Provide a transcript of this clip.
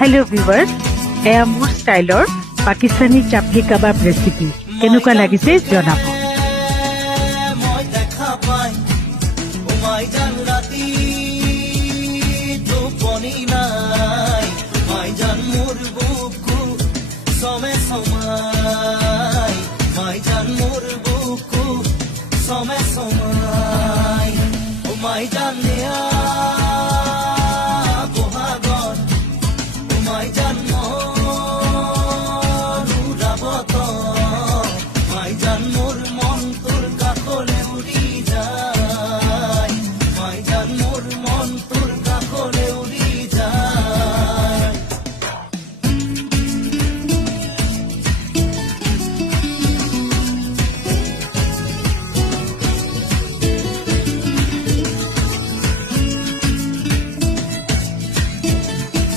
Hello' viewers, এয়া মোৰ ষ্টাইলৰ পাকিস্তানী চাপলি কাবাব ৰেচিপি। কেনেকুৱা লাগিছে জনাব। মই দেখা পাই উমাই জান ৰাতি টোপনি নাই, মাই জান মোৰ বুকু চমে চমাই, মাই জান মোৰ বুকু চমে চমাই, উমাই জান